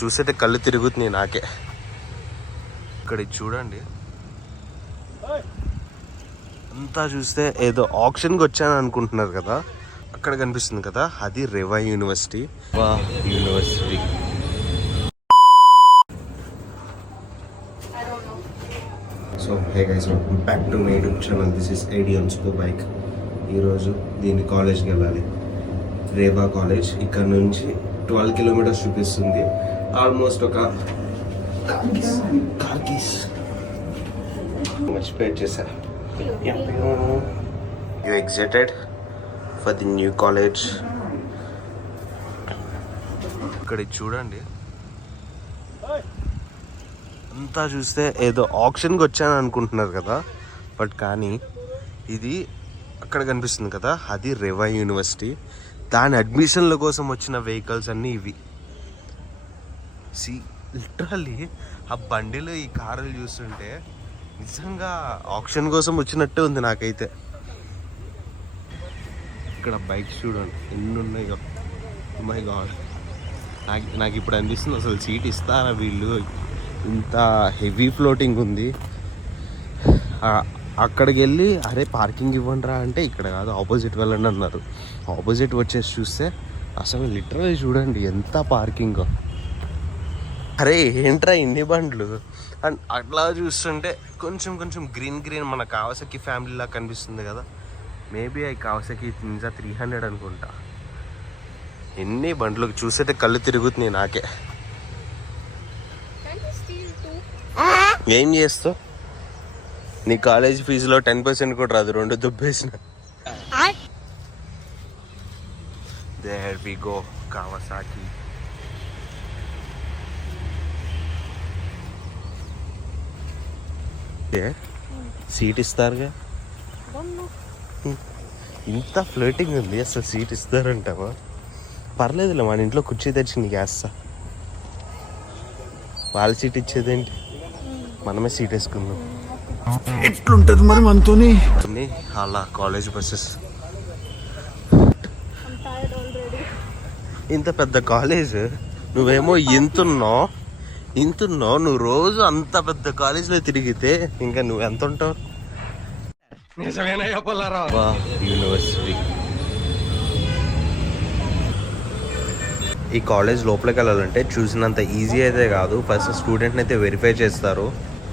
చూసేటే కళ్ళు తిరుగుతున్నాయి నాకే. ఇక్కడ చూడండి, అంతా చూస్తే ఏదో ఆప్షన్కి వచ్చాను అనుకుంటున్నారు కదా, అక్కడ కనిపిస్తుంది కదా, అది Reva university. University so hey guys, welcome back to my YouTube channel. This is ఐడి ఆన్ స్కో బైక్. ఈరోజు దీని కాలేజ్కి వెళ్ళాలి, రేవా కాలేజ్. ఇక్కడ నుంచి 12 కిలోమీటర్స్ చూపిస్తుంది. ఆల్మోస్ట్ ఒక కార్కిస్ మర్చిపోయి చేశా. You excited for the new college? ఇక్కడ చూడండి, అంతా చూస్తే ఏదో ఆప్షన్కి వచ్చాను అనుకుంటున్నారు కదా, బట్ కానీ ఇది అక్కడ కనిపిస్తుంది కదా, అది రేవా యూనివర్సిటీ. దాని అడ్మిషన్ల కోసం వచ్చిన వెహికల్స్ అన్నీ ఇవి. లిటరల్లీ ఆ బండిలో ఈ కార్లు చూస్తుంటే నిజంగా ఆప్షన్ కోసం వచ్చినట్టే ఉంది నాకైతే. ఇక్కడ బైక్స్ చూడండి ఎన్ని ఉన్నాయో. మై గాడ్, నాకు ఇప్పుడు అనిపిస్తుంది అసలు సీట్ ఇస్తారా వీళ్ళు, ఇంత హెవీ ఫ్లోటింగ్ ఉంది. అక్కడికి వెళ్ళి అరే పార్కింగ్ ఇవ్వండి రా అంటే ఇక్కడ కాదు, ఆపోజిట్ వెళ్ళండి అన్నారు. ఆపోజిట్ వచ్చేసి చూస్తే అసలు లిటరల్లీ చూడండి ఎంత పార్కింగ్. అరే ఏంట్రా ఇన్ని బండ్లు అండ్ అట్లా చూస్తుంటే కొంచెం గ్రీన్ మన కావాసకి ఫ్యామిలీలా కనిపిస్తుంది కదా. మేబీ అవి కావాసకి నింజా 300 అనుకుంటా. ఎన్ని బండ్లు చూసేటే కళ్ళు తిరుగుతున్నాయి నాకే. ఏం చేస్తావు? నీ కాలేజ్ ఫీజులో 10% కూడా రాదు, 2 దుబ్బేసిన. There we go, Kawasaki. Seat ఇస్తారుగా. ఇంత ఫ్లోటింగ్ ఉంది, అసలు సీట్ ఇస్తారంటావా? పర్లేదులే, మన ఇంట్లో కుర్చీ తెచ్చి నీకు వేస్తా. వాళ్ళ సీట్ ఇచ్చేదేంటి, మనమే సీట్ వేసుకుందాం. ఎట్లుంటది మరి మనతోని అలా కాలేజ్ బస్సెస్. ఇంత పెద్ద కాలేజ్, నువ్వేమో ఇంతున్నావు. నువ్వు రోజు అంత పెద్ద కాలేజ్లో తిరిగితే ఇంకా నువ్వు ఎంత ఉంటావు? యూనివర్సిటీ. ఈ కాలేజ్ లోపలికి వెళ్ళాలంటే చూసినంత ఈజీ అయితే కాదు. ఫస్ట్ స్టూడెంట్ని అయితే వెరిఫై చేస్తారు.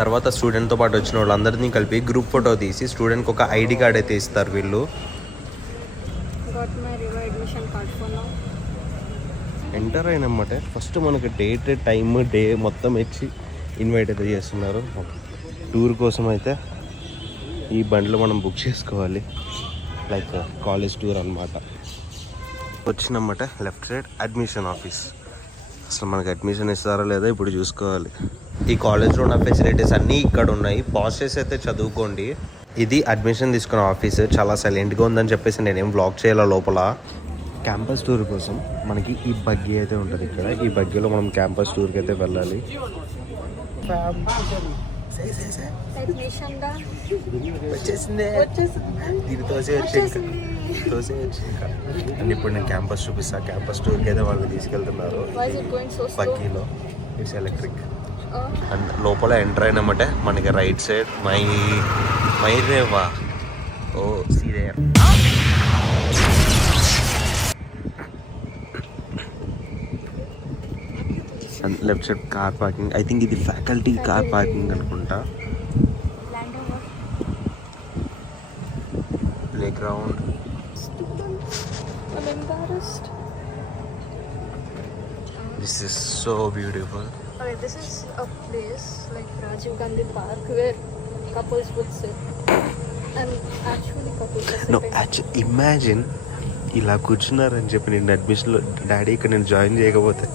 తర్వాత స్టూడెంట్తో పాటు వచ్చిన వాళ్ళందరినీ కలిపి గ్రూప్ ఫోటో తీసి స్టూడెంట్కి ఒక ఐడి కార్డ్ అయితే ఇస్తారు వీళ్ళు. ఎంటర్ అయినమ్మటే ఫస్ట్ మనకి డేట్, టైమ్, డే మొత్తం ఇచ్చి ఇన్వైట్ అయితే చేస్తున్నారు. టూర్ కోసం అయితే ఈ బండ్లు మనం బుక్ చేసుకోవాలి, లైక్ కాలేజ్ టూర్ అన్నమాట. వచ్చినమ్మట లెఫ్ట్ సైడ్ అడ్మిషన్ ఆఫీస్. అసలు మనకి అడ్మిషన్ ఇస్తారా లేదా ఇప్పుడు చూసుకోవాలి. ఈ కాలేజ్లో ఉన్న ఫెసిలిటీస్ అన్నీ ఇక్కడ ఉన్నాయి. పాసెస్ అయితే చదువుకోండి. ఇది అడ్మిషన్ తీసుకున్న ఆఫీస్, చాలా సైలెంట్గా ఉందని చెప్పేసి నేనేం వ్లాగ్ చేయాలి లోపల. క్యాంపస్ టూర్ కోసం మనకి ఈ బగ్గీ అయితే ఉంటుంది ఇక్కడ. ఈ బగ్గీలో మనం క్యాంపస్ టూర్కి అయితే వెళ్ళాలి. అండ్ ఇప్పుడు నేను క్యాంపస్ చూపిస్తా. క్యాంపస్ టూర్కి అయితే వాళ్ళు తీసుకెళ్తున్నారు బగ్గీలో. It's electric. అండ్ లోపల ఎంటర్ అయినామంటే మనకి రైట్ సైడ్ మై రేవా. ఓ సీదే. And left side car parking. I think ఇది ఫ్యాకల్టీ కార్ పార్కింగ్ అనుకుంటా. Playground. This is so beautiful. Okay, this is a place like Rajiv Gandhi Park where couples would sit. And actually couples are sitting. No, imagine ఇలా కూర్చున్నారని చెప్పి నేను అడ్మిషన్లో daddy ఇక్కడ నేను join చేయకపోతే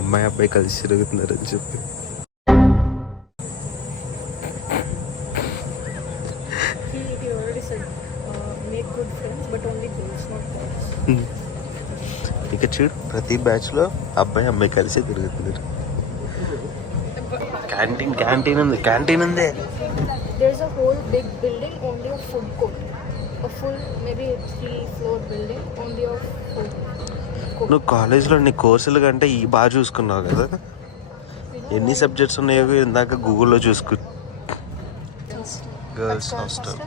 అమ్మాయి అబ్బాయి కలిసి తిరుగుతున్నారని చెప్పి. He already said make good friends but only girls, not boys. ఇక చూడు, ప్రతి బ్యాచ్లో అబ్బాయి అమ్మాయి కలిసి తిరుగుతున్నారు. క్యాంటీన్ ఉంది. There's a whole big building, only a food court. A full maybe 3-floor building, only a food. నువ్వు కాలేజ్లో నీ కోర్సుల కంటే ఈ బాగా చూసుకున్నావు కదా. ఎన్ని సబ్జెక్ట్స్ ఉన్నాయో ఇందాక గూగుల్లో చూసుకు. Girls hostel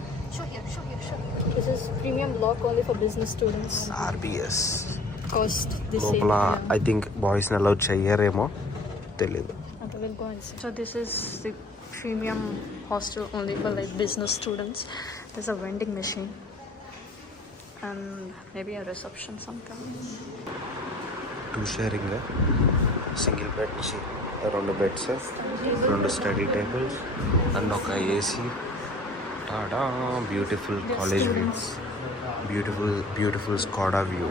This is premium block only for business students. RBS Cost the same. లోపల ఐ థింక్ బాయ్స్ని అలౌ చెయ్యరేమో తెలీదు. Okay, we'll go inside. So this is the premium hostel only for like business students. There's a vending machine and maybe a reception sometimes. 2 sharing, single bed, 2 beds, 2 study tables and ఒక AC. Tada, beautiful college view, బ్యూటిఫుల్ స్కాడా view.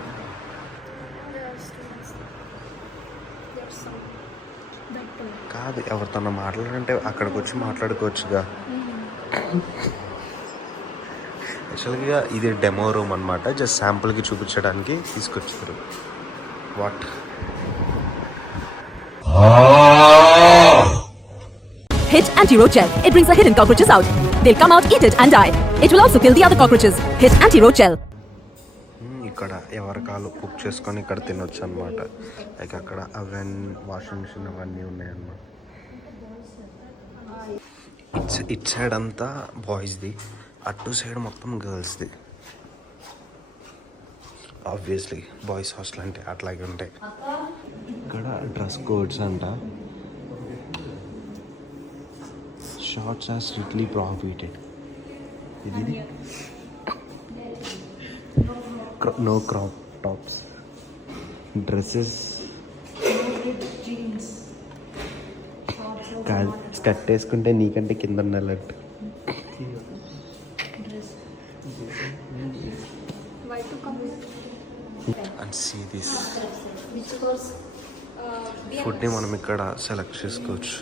కాదు, ఎవరితో మాట్లాడాలంటే అక్కడికి వచ్చి మాట్లాడుకోవచ్చుగా. యాక్చువల్గా ఇది డెమో రూమ్ అనమాట, జస్ట్ శాంపుల్కి చూపించడానికి తీసుకొచ్చారు. What Hit Anti-Roach Gel. It brings the hidden cockroaches out. They'll come out, eat it and die. It will also kill the other cockroaches. Hit Anti-Roach Gel. ఇక్కడ ఎవరి కాలు కుక్ చేసుకొని ఇక్కడ తినొచ్చు అనమాట. లైక్ అక్కడ అవెన్, వాషింగ్ మిషన్ అవన్నీ ఉన్నాయన్నమాట. ఇట్ సైడ్ అంతా బాయ్స్ది, అటు సైడ్ మొత్తం గర్ల్స్ది. ఆబ్వియస్లీ బాయ్స్ హాస్టల్ అంటే అట్లాగే ఉంటాయి. ఇక్కడ డ్రెస్ కోడ్స్ అంట. Shorts are strictly prohibited. ఇది నో క్రాప్ టాప్స్, డ్రెస్సెస్ కాదు, స్కర్ట్ వేసుకుంటే నీకంటే కింద ఉండాలంట. అండ్ సీ దిస్ ఫుడ్ని మనం ఇక్కడ సెలెక్ట్ చేసుకోవచ్చు.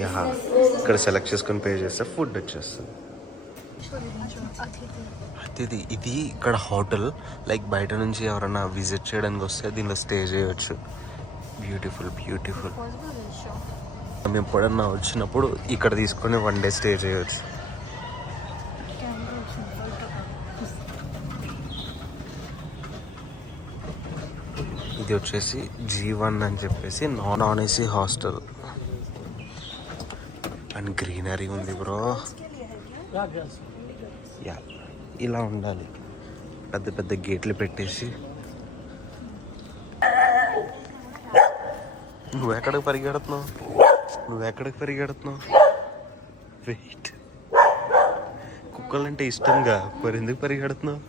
యా, ఇక్కడ సెలెక్ట్ చేసుకొని పే చేస్తే ఫుడ్ వచ్చేస్తుంది. ఇది ఇక్కడ హోటల్, లైక్ బయట నుంచి ఎవరైనా విజిట్ చేయడానికి వస్తే దీనిలో స్టే చేయవచ్చు. బ్యూటిఫుల్. మేము ఎప్పుడన్నా వచ్చినప్పుడు ఇక్కడ తీసుకొని 1 డే స్టే చేయవచ్చు. ఇది వచ్చేసి G1 అని చెప్పేసి non AC hostel. And greenery ఉంది బ్రో. యా, ఇలా ఉండాలి. పెద్ద పెద్ద గేట్లు పెట్టేసి. నువ్వెక్కడికి పరిగెడుతున్నావు? వెయిట్, కుక్కలంటే ఇష్టంగా, మరి ఎందుకు పరిగెడుతున్నావు?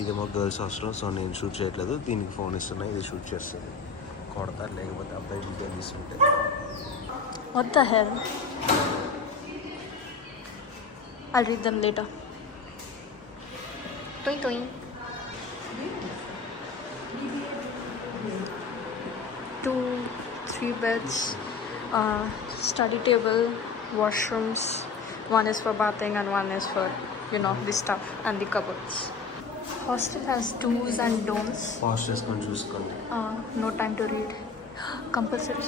ఇదేమో గర్ల్స్ హాస్టల్, సో నేను షూట్ చేయట్లేదు. దీనికి ఫోన్ ఇస్తున్నా, ఇది షూట్ చేస్తుంది. కొడతారు లేకపోతే అబ్బాయి video తీసుంటే. What the hell? I'll read them later. Toing toing. 2-3 beds, study table, washrooms. One is for bathing and one is for, the stuff and the cupboards. Hostel has do's and don'ts. Past చేసుకొని చూసుకోండి. No time to read. Compulsory.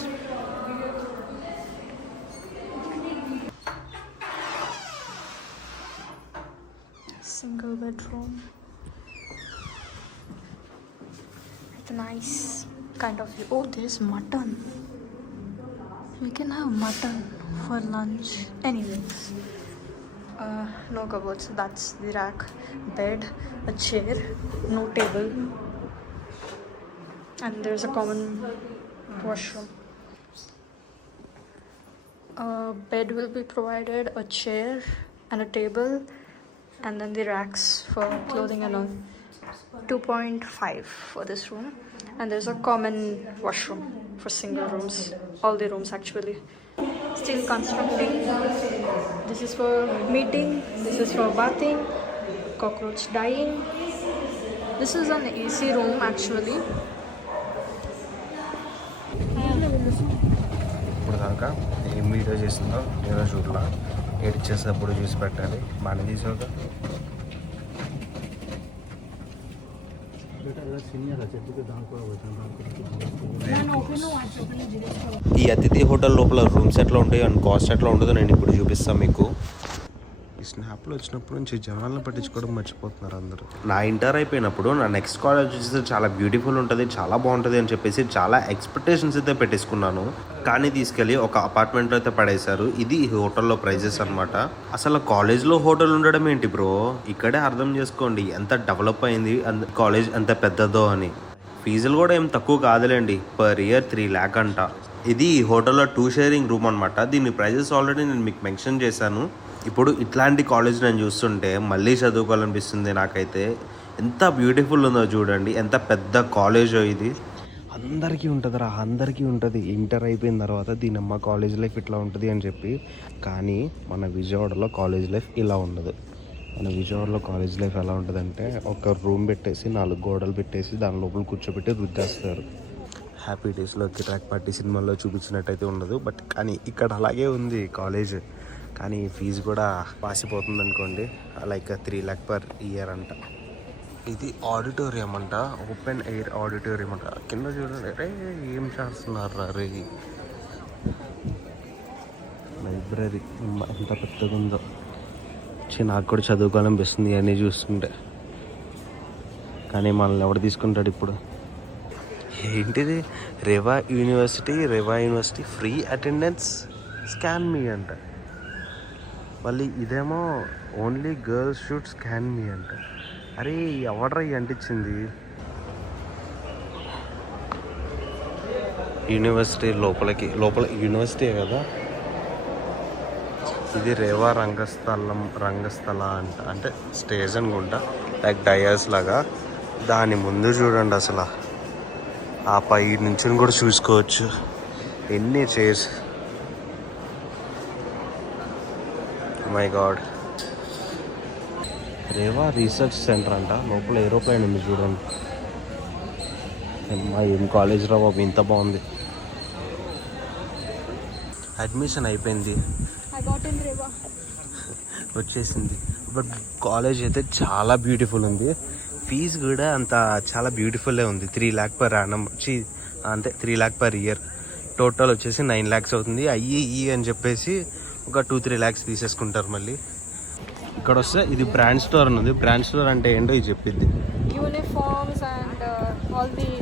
Single bedroom. It's nice kind of view. Oh, there's mutton. We can have mutton for lunch. Anyways, no cupboards. That's the rack. Bed, a chair, no table, and there's a common washroom. A bed will be provided, a chair and a table, and then the racks for clothing and all. 2.5 for this room, and there's a common washroom for single rooms, all the rooms actually. Still constructing. This is for meeting, this is for bathing, cockroach dying. This is an AC room actually. ఇప్పుడు దాకా ఏం video చేసిందో ఏదో షూట్లో edit చేసేటప్పుడు చూసి పెట్టాలి. బాగానే తీసాక ఈ అతిథి హోటల్ లోపల రూమ్స్ ఎట్లా ఉంటాయో అండ్ కాస్ట్ ఎట్లా ఉంటుందో నేను ఇప్పుడు చూపిస్తాను మీకు. ఈ స్నాప్లో వచ్చినప్పుడు నుంచి జనాలను పట్టించుకోవడం మర్చిపోతున్నారు అందరూ. నా ఇంటర్ అయిపోయినప్పుడు నా నెక్స్ట్ కాలేజ్ వచ్చేసి చాలా బ్యూటిఫుల్ ఉంటుంది, చాలా బాగుంటుంది అని చెప్పేసి చాలా ఎక్స్పెక్టేషన్స్ అయితే పెట్టేసుకున్నాను. కానీ తీసుకెళ్ళి ఒక అపార్ట్మెంట్లో అయితే పడేశారు. ఇది హోటల్లో ప్రైజెస్ అనమాట. అసలు కాలేజ్లో హోటల్ ఉండడం ఏంటి బ్రో, ఇక్కడే అర్థం చేసుకోండి ఎంత డెవలప్ అయింది కాలేజ్ ఎంత పెద్దదో అని. ఫీజులు కూడా ఏం తక్కువ కాదులేండి, పర్ ఇయర్ 3 lakh అంట. ఇది హోటల్లో 2 sharing రూమ్ అనమాట. దీని ప్రైజెస్ ఆల్రెడీ నేను మీకు మెన్షన్ చేశాను. ఇప్పుడు ఇట్లాంటి కాలేజ్ నేను చూస్తుంటే మళ్ళీ చదువుకోవాలనిపిస్తుంది నాకైతే. ఎంత బ్యూటిఫుల్ ఉందో చూడండి, ఎంత పెద్ద కాలేజో ఇది. అందరికీ ఉంటుందిరా, అందరికీ ఉంటుంది. ఇంటర్ అయిపోయిన తర్వాత దీనమ్మ కాలేజ్ లైఫ్ ఇట్లా ఉంటుంది అని చెప్పి. కానీ మన విజయవాడలో కాలేజ్ లైఫ్ ఇలా ఉండదు. మన విజయవాడలో కాలేజ్ లైఫ్ ఎలా ఉంటుందంటే, ఒక రూమ్ పెట్టేసి 4 గోడలు పెట్టేసి దాని లోపల కూర్చోబెట్టి రుద్దేస్తారు. హ్యాపీ డేస్లో కిరాక్ పార్టీ సినిమాల్లో చూపించినట్టయితే ఉండదు. బట్ కానీ ఇక్కడ అలాగే ఉంది కాలేజ్. కానీ ఫీజు కూడా పాసిపోతుంది అనుకోండి, లైక్ 3 lakh per year అంట. ఇది ఆడిటోరియం అంట, ఓపెన్ ఎయిర్ ఆడిటోరియం అంట. కింద చూడండి, రే ఏం చేస్తున్నారు రే. లైబ్రరీ ఎంత పెద్దగా ఉందో. నాకు కూడా చదువుకోవాలనిపిస్తుంది అన్నీ చూస్తుంటే. కానీ మనల్ని ఎవడు తీసుకుంటాడు ఇప్పుడు. ఏంటిది, Reva university free attendance scan me అంట. మళ్ళీ ఇదేమో only girls should scan me అంట. అరే ఎవడ్రా అంటించింది. యూనివర్సిటీ లోపల యూనివర్సిటీ కదా. ఇది రేవా రంగస్థల అంట, అంటే స్టేజ్ అనుకుంటా, లైక్ డయర్స్ లాగా. దాని ముందు చూడండి అసలు ఆ పై నుంచి కూడా చూసుకోవచ్చు ఎన్ని chairs. My god. Reva research centre అంట. లోపల ఏరోప్లేన్ ఉంది చూడండి. ఏం కాలేజ్ రా బాబు, ఇంత బాగుంది. అడ్మిషన్ అయిపోయింది, వచ్చేసింది. బట్ కాలేజ్ అయితే చాలా బ్యూటిఫుల్ ఉంది. ఫీజు కూడా అంత చాలా బ్యూటిఫుల్లే ఉంది. 3 lakh per annum, అంటే 3 lakh per year. టోటల్ వచ్చేసి 9 lakhs అవుతుంది. అయ్యి అని చెప్పేసి ఒక 2-3 lakhs తీసేసుకుంటారు మళ్ళీ. ఇక్కడ వస్తే ఇది బ్రాండ్ స్టోర్ అని ఉంది. బ్రాండ్ స్టోర్ అంటే ఏంటో ఇది చెప్పింది. Uniforms and all the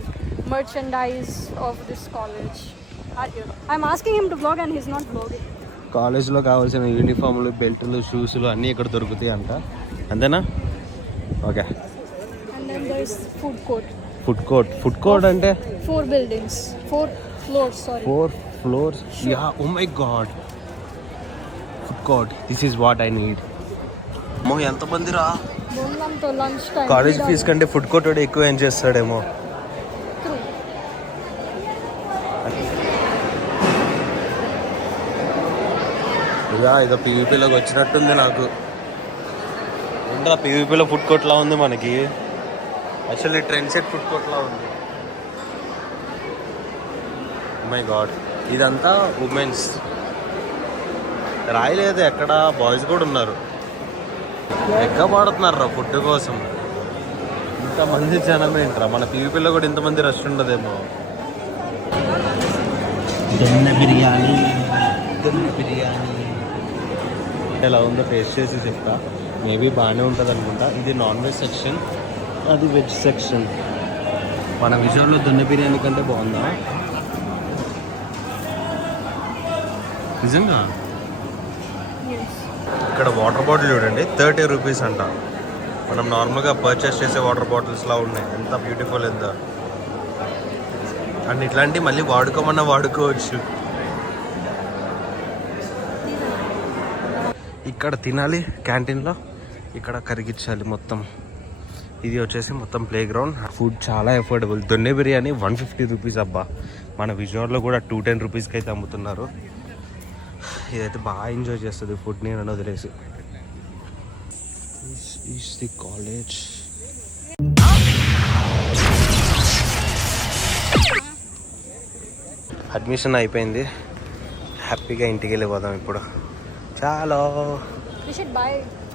merchandise of this college are here. I'm asking him to vlog and he's not vlogging. కాలేజ్లో కావాల్సిన యూనిఫామ్లు, బెల్టులు, షూస్లు అన్నీ ఇక్కడ దొరుకుతాయి అంట. అంతేనా? Okay. And then there's food court. Food court అంటే 4 buildings, 4 floors, sorry. 4 floors. Yeah, oh my god. Food court. This is what I need. అమ్మో ఎంతమంది రా. మొన్నంతో లంచ్ టైం. కాలేజ్ ఫీజు కంటే ఫుడ్ కోర్ట్ కూడా ఎక్కువ ఏం చేస్తాడేమో. ఇదో పీవీపీలోకి వచ్చినట్టుంది నాకు. ఏంట్రా పీవీపీలో ఫుడ్ కోర్ట్లా ఉంది మనకి. యాక్చువల్లీ ట్రెండ్ సెట్ ఫుడ్ కోర్ట్లా ఉంది. My God. ఇదంతా ఉమెన్స్. రాయలేదు ఎక్కడ, బాయ్స్ కూడా ఉన్నారు. ఎక్కబడుతున్నారు రా ఫుడ్ కోసం. ఇంతమంది జనం ఏంట్రా, మన పీవీపీలో కూడా ఇంతమంది రష్ ఉండదేమో. దొన్నె బిర్యానీ ఎలా ఉందో టేస్ట్ చేసి చెప్తా. మేబీ బాగానే ఉంటుంది అనుకుంటా. ఇది నాన్ వెజ్ సెక్షన్, అది వెజ్ సెక్షన్. మన విజయవాడలో దొన్నె బిర్యానీ కంటే బాగుందా నిజంగా? ఇక్కడ వాటర్ బాటిల్ చూడండి, 30 rupees అంట. మనం నార్మల్గా పర్చేస్ చేసే వాటర్ బాటిల్స్లా ఉన్నాయి. ఎంత బ్యూటిఫుల్ ఎంత. అండ్ ఇట్లాంటివి మళ్ళీ వాడుకోవచ్చు. ఇక్కడ తినాలి క్యాంటీన్లో, ఇక్కడ కరిగించాలి మొత్తం. ఇది వచ్చేసి మొత్తం ప్లే గ్రౌండ్. ఫుడ్ చాలా అఫోర్డబుల్. దొన్నె బిర్యానీ 150 rupees అబ్బా. మన విజయవాడలో కూడా 210 rupeesకి అయితే అమ్ముతున్నారు. ఇదైతే బాగా ఎంజాయ్ చేస్తుంది ఫుడ్ని నన్ను వదిలేసి. Is the college. అడ్మిషన్ అయిపోయింది. హ్యాపీగా ఇంటికి వెళ్ళిపోదాం ఇప్పుడు. చాలా. We should buy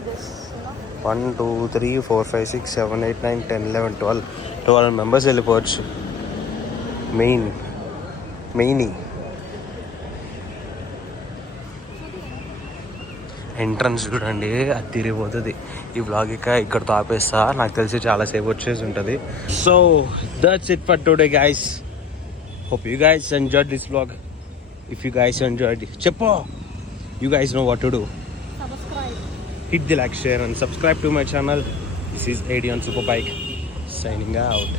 this, you know. 1 2 3 4 5 6 7 8 9 10 11 12 members వెళ్ళిపోవచ్చు. మెయిన్ ఎంట్రన్స్ చూడండి, అది తిరిగిపోతుంది. ఈ వ్లాగ్ ఇక్కడతో ఆపేస్తా, నాకు తెలిసి చాలాసేపు వచ్చేసి ఉంటుంది. So that's it for today guys. Hope you guys enjoyed this vlog. If you guys enjoyed, చెప్పు, you guys know what to do. Hit the like, share and subscribe to my channel. This is AD on Superbike signing out.